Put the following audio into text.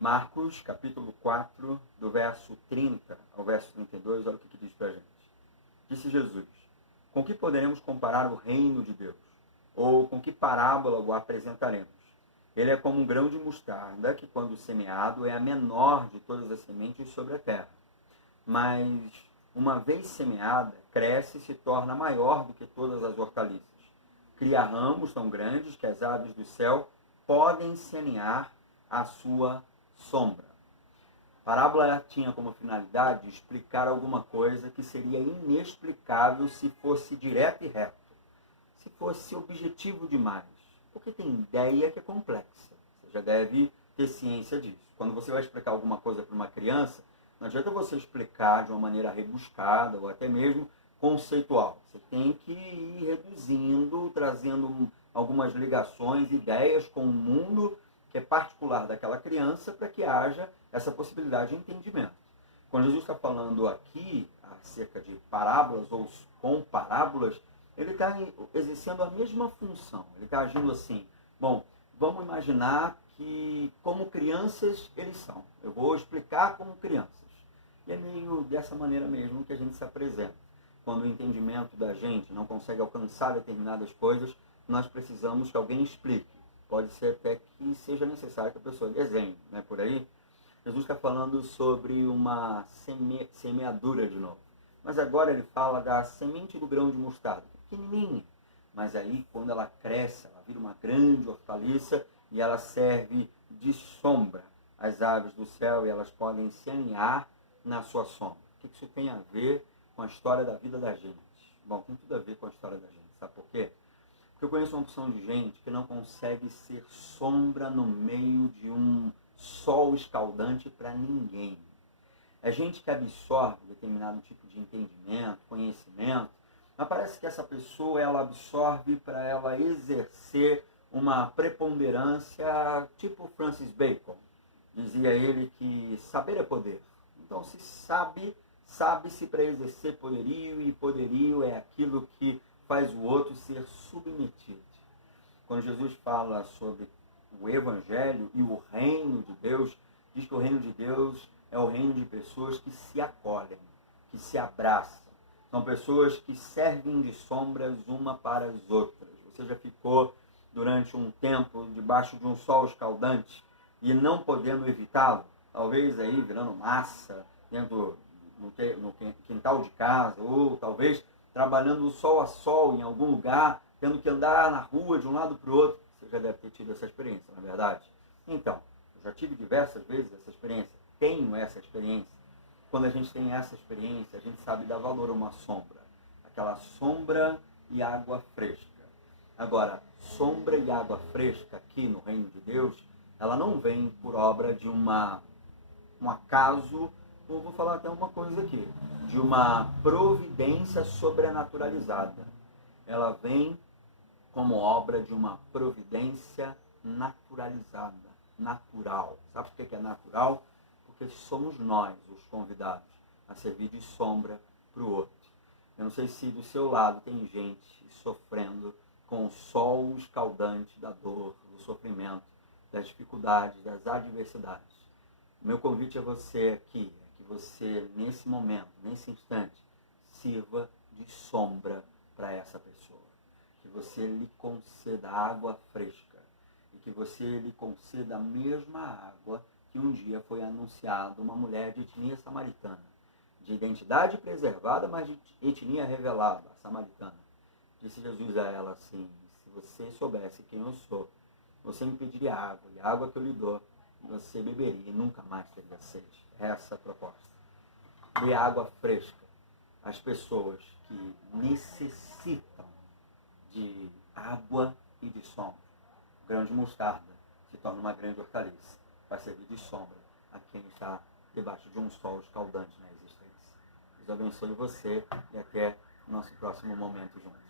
Marcos, capítulo 4, do verso 30 ao verso 32, olha o que diz para a gente. Disse Jesus: com que poderemos comparar o reino de Deus? Ou com que parábola o apresentaremos? Ele é como um grão de mostarda, que quando semeado é a menor de todas as sementes sobre a terra. Mas, uma vez semeada, cresce e se torna maior do que todas as hortaliças. Cria ramos tão grandes que as aves do céu podem se aninhar à sua sombra. A parábola tinha como finalidade explicar alguma coisa que seria inexplicável se fosse direto e reto, se fosse objetivo demais, porque tem ideia que é complexa. Você já deve ter ciência disso. Quando você vai explicar alguma coisa para uma criança, não adianta você explicar de uma maneira rebuscada ou até mesmo conceitual. Você tem que ir reduzindo, trazendo algumas ligações, ideias com o mundo que é particular daquela criança para que haja essa possibilidade de entendimento. Quando Jesus está falando aqui acerca de parábolas ou com parábolas, ele está exercendo a mesma função. Ele está agindo assim: bom, vamos imaginar que como crianças eles são. Eu vou explicar como crianças. E é meio dessa maneira mesmo que a gente se apresenta. Quando o entendimento da gente não consegue alcançar determinadas coisas, nós precisamos que alguém explique. Pode ser até que seja necessário que a pessoa desenhe, né? Por aí. Jesus está falando sobre uma semeadura de novo. Mas agora ele fala da semente do grão de mostarda, pequenininha. Mas aí, quando ela cresce, ela vira uma grande hortaliça e ela serve de sombra às aves do céu e elas podem se aninhar na sua sombra. O que isso tem a ver com a história da vida da gente? Bom, tem tudo a ver com a história da gente. Sabe por quê? Porque eu conheço uma porção de gente que não consegue ser sombra no meio de um sol escaldante para ninguém. É gente que absorve determinado tipo de entendimento, conhecimento, mas parece que essa pessoa ela absorve para ela exercer uma preponderância tipo Francis Bacon. Dizia ele que saber é poder. Então, se sabe-se para exercer poderio, e poderio é aquilo que faz o outro ser submetido. Quando Jesus fala sobre o Evangelho e o reino de Deus, diz que o reino de Deus é o reino de pessoas que se acolhem, que se abraçam. São pessoas que servem de sombras uma para as outras. Você já ficou durante um tempo debaixo de um sol escaldante e não podendo evitá-lo? Talvez aí virando massa dentro no quintal de casa, ou talvez trabalhando sol a sol em algum lugar, tendo que andar na rua de um lado para o outro. Você já deve ter tido essa experiência, não é verdade? Então, eu já tive diversas vezes essa experiência, tenho essa experiência. Quando a gente tem essa experiência, a gente sabe dar valor a uma sombra. Aquela sombra e água fresca. Agora, sombra e água fresca aqui no reino de Deus, ela não vem por obra de um acaso, ou vou falar até uma coisa aqui, de uma providência sobrenaturalizada. Ela vem como obra de uma providência naturalizada, natural. Sabe por que é natural? Porque somos nós os convidados a servir de sombra para o outro. Eu não sei se do seu lado tem gente sofrendo com o sol escaldante da dor, do sofrimento, das dificuldades, das adversidades. O meu convite a você aqui é que você, nesse momento, nesse instante, sirva de sombra para essa pessoa. Que você lhe conceda água fresca e que você lhe conceda a mesma água que um dia foi anunciada uma mulher de etnia samaritana, de identidade preservada, mas de etnia revelada, a samaritana. Disse Jesus a ela assim: se você soubesse quem eu sou, você me pediria água, e a água que eu lhe dou, você beberia e nunca mais teria sede. Essa é a proposta. Dê água fresca às pessoas que necessitam de água e de sombra. O grão de mostarda se torna uma grande hortaliça, vai servir de sombra a quem está debaixo de um sol escaldante na existência. Deus abençoe você e até o nosso próximo momento juntos.